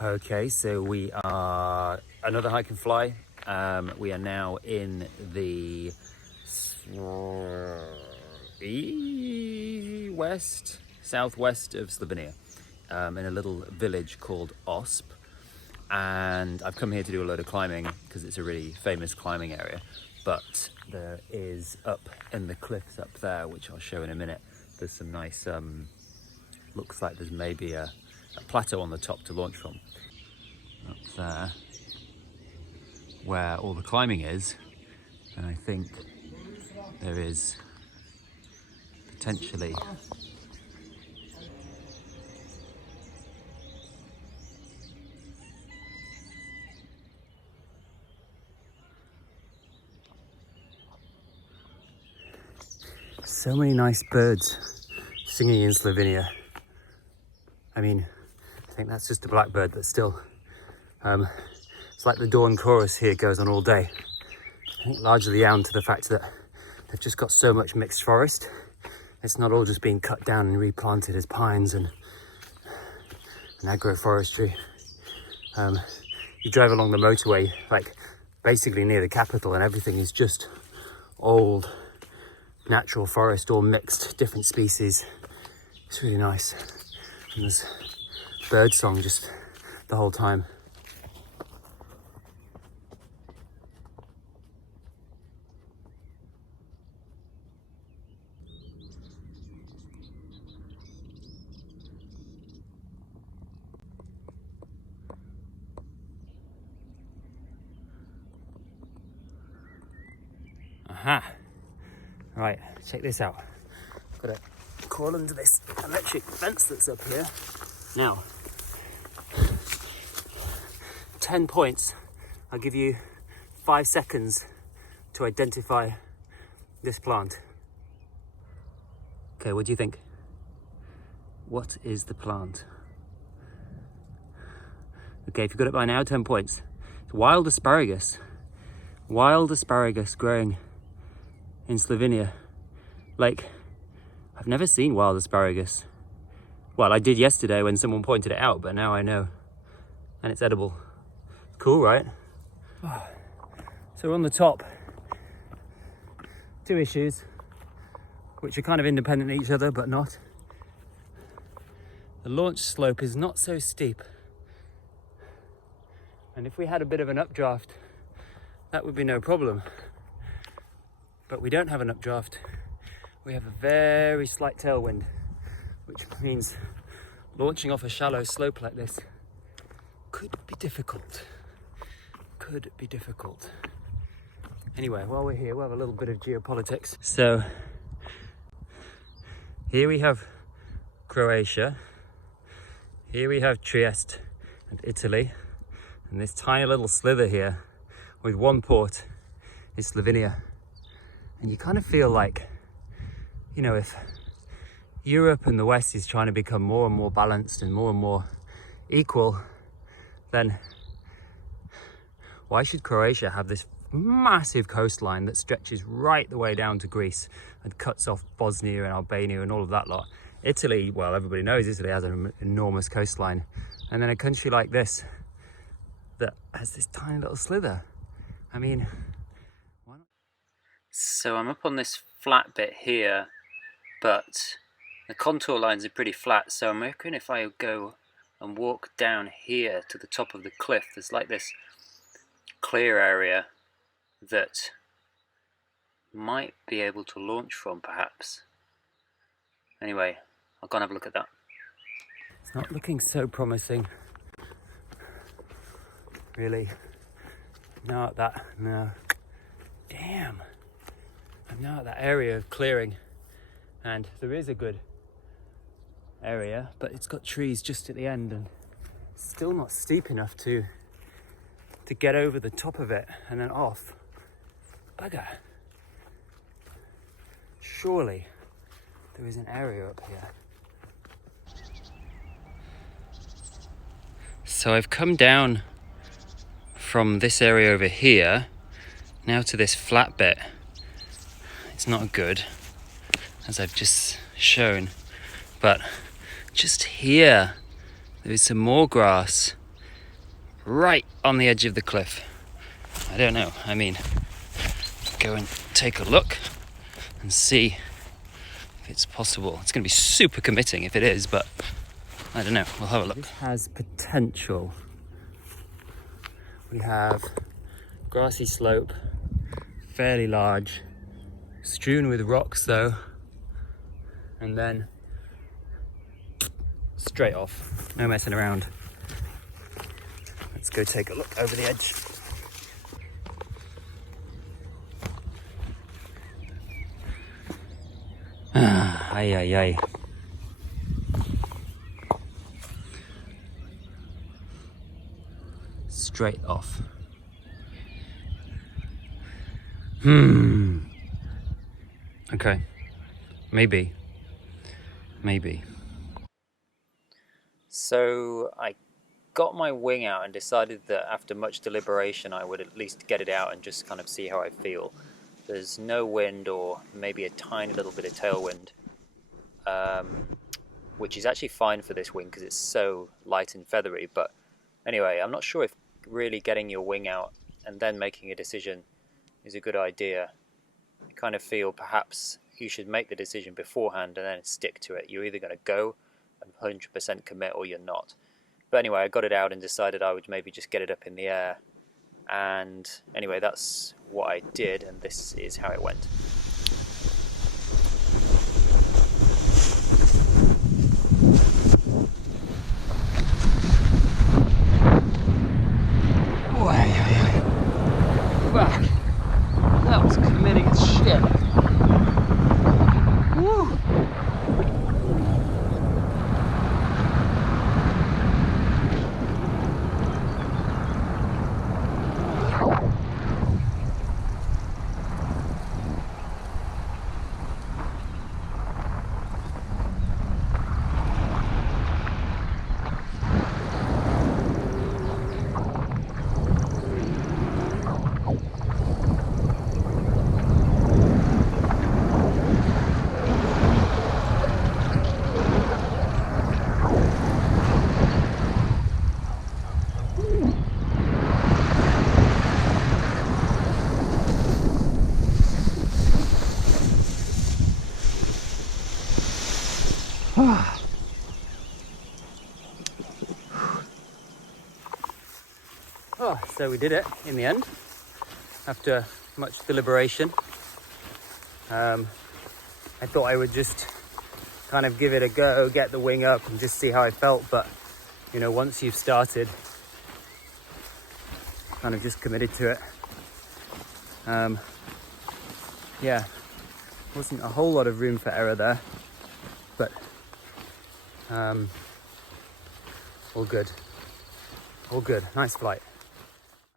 Okay, so we are another hike and fly. We are now in the southwest of Slovenia, in a little village called Osp. And I've come here to do a load of climbing because it's a really famous climbing area. But there is up in the cliffs up there, which I'll show in a minute, there's some nice, looks like there's maybe a plateau on the top to launch from. Up there, where all the climbing is, and I think there is potentially so many nice birds singing in Slovenia. I mean, I think that's just a blackbird, but still, it's like the dawn chorus here goes on all day. I think largely down to the fact that they've just got so much mixed forest. It's not all just being cut down and replanted as pines and agroforestry. You drive along the motorway, like basically near the capital, and everything is just old natural forest, all mixed, different species. It's really nice. And there's bird song just the whole time. Aha! Right, check this out. I've got to crawl under this electric fence that's up here. Now, 10 points. I'll give you 5 seconds to identify this plant. Okay, what do you think? What is the plant? Okay, if you've got it by now, 10 points. It's wild asparagus. Wild asparagus growing in Slovenia. Like, I've never seen wild asparagus. Well, I did yesterday when someone pointed it out, but now I know. And it's edible. Cool, right? So we're on the top. 2 issues, which are kind of independent of each other, but not. The launch slope is not so steep. And if we had a bit of an updraft, that would be no problem. But we don't have an updraft. We have a very slight tailwind, which means launching off a shallow slope like this could be difficult. Could be difficult. Anyway, while we're here, we'll have a little bit of geopolitics. So here we have Croatia. Here we have Trieste and Italy. And this tiny little slither here with one port is Slovenia. And you kind of feel like, you know, if Europe and the West is trying to become more and more balanced and more equal, then why should Croatia have this massive coastline that stretches right the way down to Greece and cuts off Bosnia and Albania and all of that lot? Italy, well, everybody knows Italy has an enormous coastline. And then a country like this that has this tiny little slither. I mean, why not? So I'm up on this flat bit here, but the contour lines are pretty flat, so I'm reckon if I go and walk down here to the top of the cliff, there's like this clear area that might be able to launch from, perhaps. Anyway, I'll go and have a look at that. It's not looking so promising, really. Now at that, no. Damn. I'm now at that area of clearing, and there is a good area, but it's got trees just at the end and still not steep enough to get over the top of it and then off. Bugger. Surely there is an area up here. So I've come down from this area over here now to this flat bit. It's not good, as I've just shown, but just here there is some more grass right on the edge of the cliff. I don't know, I mean, go and take a look and see if it's possible. It's going to be super committing if it is, but I don't know, we'll have a look. This has potential. We have grassy slope, fairly large, strewn with rocks though, and then straight off, no messing around. Let's go take a look over the edge. Ay, ay, ay. Straight off. Okay. Maybe. So I got my wing out and decided that after much deliberation I would at least get it out and just kind of see how I feel. There's no wind, or maybe a tiny little bit of tailwind, which is actually fine for this wing because it's so light and feathery. But anyway, I'm not sure if really getting your wing out and then making a decision is a good idea. I kind of feel perhaps you should make the decision beforehand and then stick to it. You're either going to go and 100% commit or you're not. But anyway, I got it out and decided I would maybe just get it up in the air. And anyway, that's what I did, and this is how it went. That was committing as shit. Woo! Oh, so we did it in the end, after much deliberation. I thought I would just kind of give it a go, get the wing up and just see how I felt, but you know, once you've started, kind of just committed to it. Yeah, wasn't a whole lot of room for error there, but all good, nice flight.